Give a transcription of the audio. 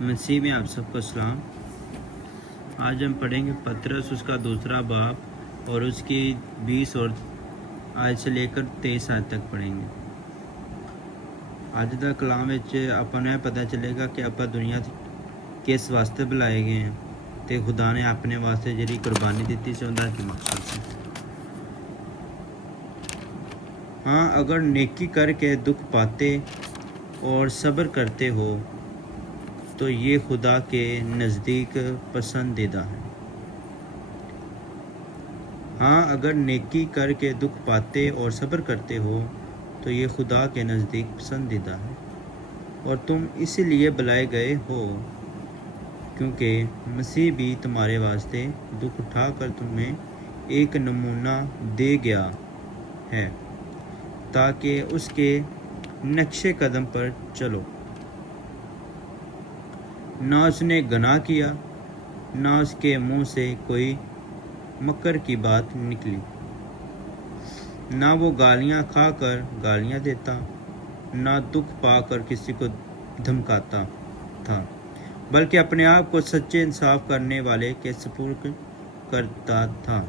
مسیح میں آپ سب کو سلام۔ آج ہم پڑھیں گے پطرس اس کا دوسرا باب اور اس کی 20 اور آیت سے لے کر 23 آیت تک پڑھیں گے۔ آج دا کلام اپن پتہ چلے گا کہ آپ دنیا کس واسطے بلائے گئے ہیں تے خدا نے اپنے واسطے جڑی قربانی دیتی سے اندر کی مقصد سے۔ ہاں، اگر نیکی کر کے دکھ پاتے اور صبر کرتے ہو تو یہ خدا کے نزدیک پسندیدہ ہے۔ ہاں، اگر نیکی کر کے دکھ پاتے اور صبر کرتے ہو تو یہ خدا کے نزدیک پسندیدہ ہے، اور تم اسی لیے بلائے گئے ہو کیونکہ مسیح بھی تمہارے واسطے دکھ اٹھا کر تمہیں ایک نمونہ دے گیا ہے تاکہ اس کے نقش قدم پر چلو۔ نہ اس نے گناہ کیا، نہ اس کے منہ سے کوئی مکر کی بات نکلی، نہ وہ گالیاں کھا کر گالیاں دیتا، نہ دکھ پا کر کسی کو دھمکاتا تھا، بلکہ اپنے آپ کو سچے انصاف کرنے والے کے سپرد کرتا تھا۔